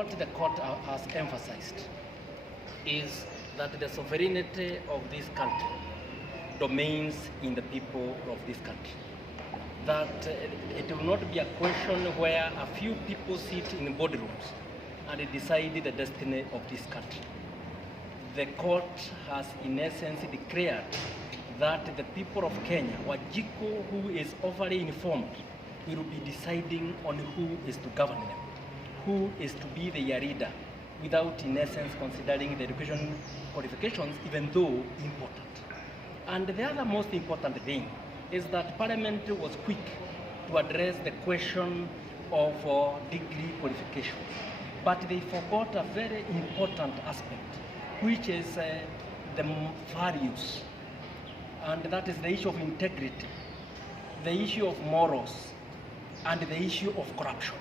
what the court has emphasized is that the sovereignty of this country domains in the people of this country. That it will not be a question where a few people sit in boardrooms and decide the destiny of this country. The court has in essence declared that the people of Kenya, Wajiko, who is overly informed, will be deciding on who is to govern them, who is to be their leader, without in essence considering the education qualifications, even though important. And the other most important thing is that Parliament was quick to address the question of degree qualifications, but they forgot a very important aspect, which is the values, and that is the issue of integrity, the issue of morals, and the issue of corruption.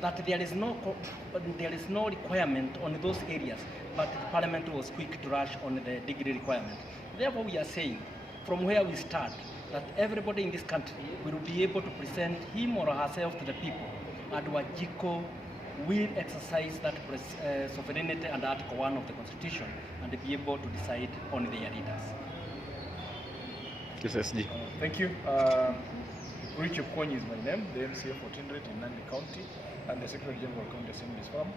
That there is no requirement on those areas, but the Parliament was quick to rush on the degree requirement. Therefore, we are saying, from where we start, that everybody in this country will be able to present him or herself to the people, and Wajiko will exercise that sovereignty under Article 1 of the Constitution and be able to decide on their leaders. Yes, SG. Thank you. Richard Kwonyi is my name, the MCA for Tindred in Nandi County and the Secretary General of County Assembly's firm.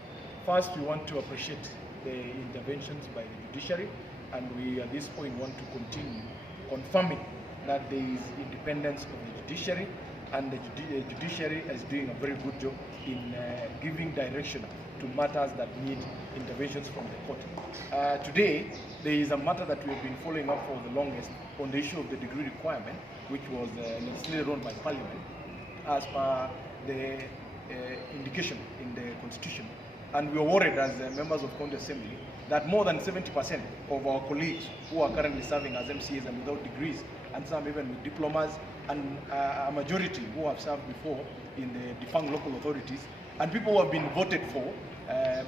First, we want to appreciate the interventions by the judiciary, and we at this point want to continue confirming that there is independence of the judiciary, and the judiciary is doing a very good job in giving direction to matters that need interventions from the court. Today, there is a matter that we have been following up for the longest on the issue of the degree requirement, which was legislated on by Parliament as per the indication in the Constitution. And we are worried as members of County Assembly that more than 70% of our colleagues who are currently serving as MCAs and without degrees, and some even with diplomas, and a majority who have served before in the defunct local authorities, and people who have been voted for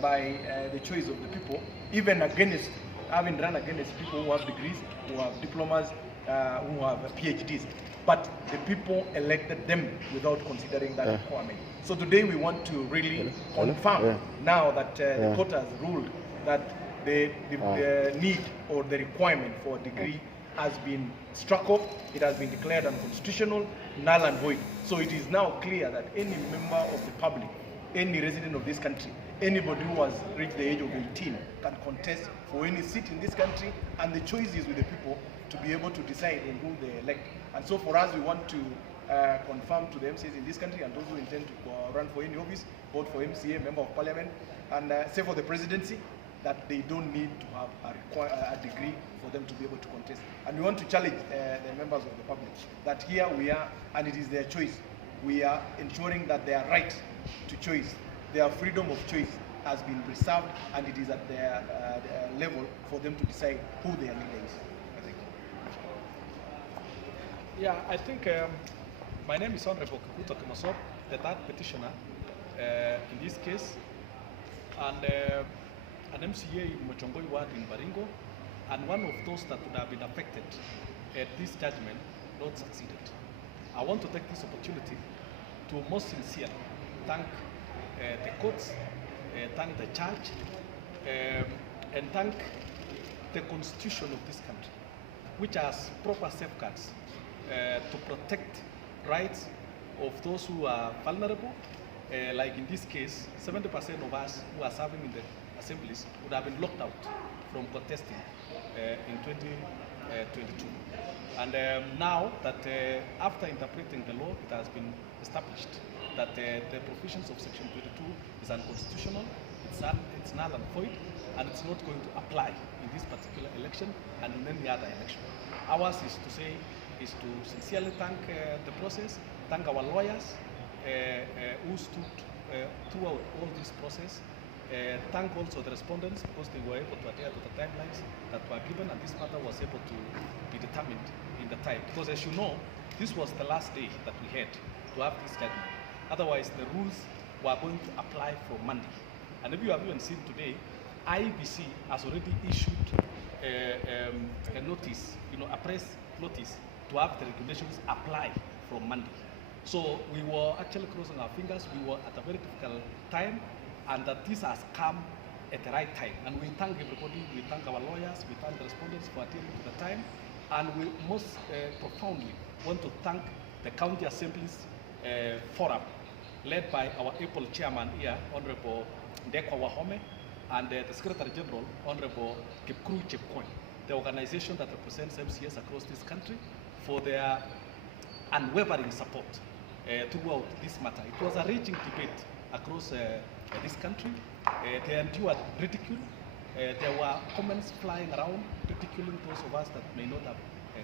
by the choice of the people, even against, having run against people who have degrees, who have diplomas, who have PhDs. But the people elected them without considering that requirement. So today we want to really confirm now that the court has ruled that the need or the requirement for a degree has been struck off. It has been declared unconstitutional, null and void. So it is now clear that any member of the public, any resident of this country, anybody who has reached the age of 18 can contest for any seat in this country, and the choice is with the people to be able to decide on who they elect. And so for us, we want to confirm to the MCAs in this country and those who intend to run for any office, vote for MCA, Member of Parliament, and say for the presidency, that they don't need to have a degree for them to be able to contest. And we want to challenge the members of the public that here we are, and it is their choice. We are ensuring that their right to choice, their freedom of choice has been preserved, and it is at their level for them to decide who their leader is. Yeah, I think my name is Honorable Kakuto Kimosop, the third petitioner in this case, and an MCA in Mochongoi Ward in Baringo, and one of those that would have been affected at this judgment not succeeded. I want to take this opportunity to most sincerely thank the courts, thank the church, and thank the Constitution of this country, which has proper safeguards to protect rights of those who are vulnerable. Like in this case, 70% of us who are serving in the assemblies would have been locked out from contesting in 2022. And now that after interpreting the law, it has been established that the provisions of Section 22 is unconstitutional, it's null and void, and it's not going to apply in this particular election and in any other election. Ours is to sincerely thank the process, thank our lawyers who stood throughout all this process, thank also the respondents because they were able to adhere to the timelines that were given, and this matter was able to be determined in the time. Because as you know, this was the last day that we had to have this judgment. Otherwise, the rules were going to apply for Monday. And if you have even seen today, IBC has already issued a notice, a press notice to have the regulations apply from Monday. So we were actually crossing our fingers. We were at a very difficult time and that this has come at the right time. And we thank everybody, we thank our lawyers, we thank the respondents for attending to the time, and we most profoundly want to thank the County Assembly's forum, led by our able chairman here, Honorable Ndekwa Wahome, and the Secretary General, Honorable Kipkuru Chepkwony, the organization that represents MCAs across this country, for their unwavering support throughout this matter. It was a raging debate across this country. They endured ridicule. There were comments flying around ridiculing those of us that may not have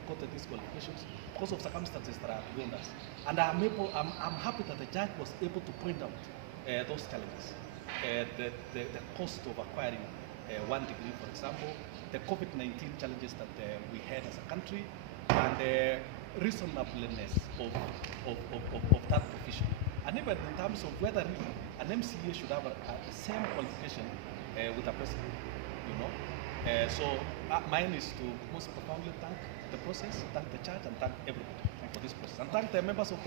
quoted these qualifications because of circumstances that are beyond us. And I'm happy that the judge was able to point out those challenges. The cost of acquiring 1 degree, for example, the COVID-19 challenges that we had as a country, and the reasonableness of that provision. And even in terms of whether an MCA should have the same qualification with a president, you know. So mine is to most profoundly thank the process, thank the church, and thank everybody for this process. And thank the members of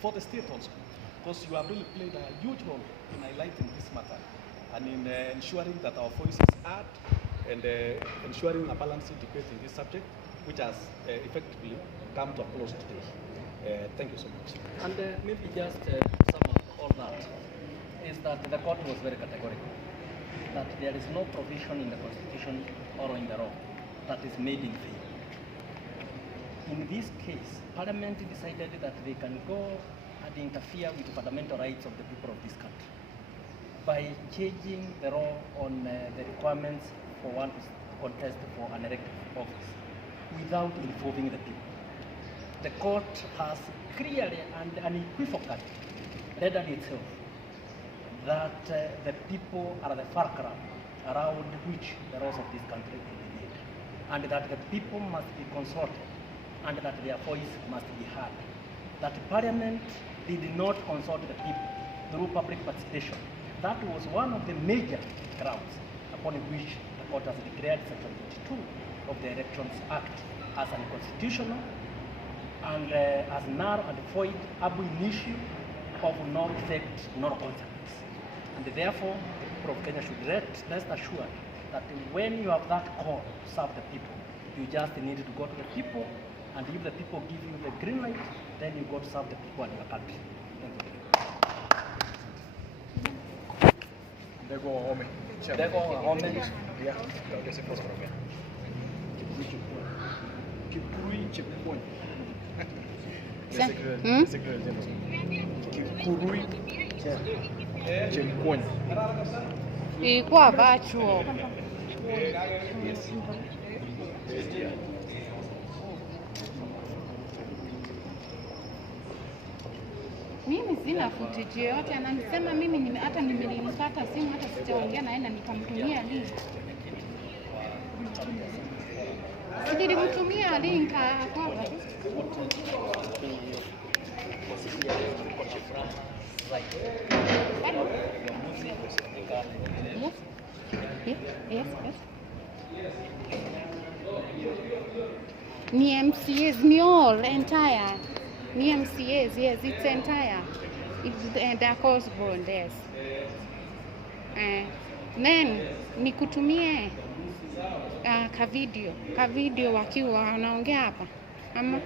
for the state also, because you have really played a huge role in highlighting this matter and in ensuring that our voice is heard and ensuring a balanced debate in this subject, which has effectively come to a close today. Thank you so much. And maybe just sum up all that is that the court was very categorical, that there is no provision in the Constitution or in the law that is made in vain. In this case, Parliament decided that they can go and interfere with the fundamental rights of the people of this country by changing the law on the requirements for one to contest for an elected office without involving the people. The court has clearly and unequivocally rendered itself that the people are the fulcrum around which the laws of this country will be made, and that the people must be consulted, and that their voice must be heard. That Parliament did not consult the people through public participation. That was one of the major grounds upon which the court has declared Section 22 of the Elections Act as unconstitutional and as null and void ab initio of no effect nor consequence. And therefore, the people of Kenya should rest assured that when you have that call to serve the people, you just need to go to the people, and if the people give you the green light, then you go to serve the people and your country. Thank you. Yeah, Kipkuru Chepkwony. Secretary General. Kipkuru Chepkwony. Ilikuwa virtual. Yes. Mimi sina footage yoyote, ananisema mimi hata nimelimpata simu, hata sijaongea naenda nikamtumia link. Nilimtumia link hapa. Yes. Ni MCAs, ni all, entire. Ni MCAs, yes, it's entire. It's the course bond, yes. Then, nikutumie ka video wakiwa wanaongea hapa. Ama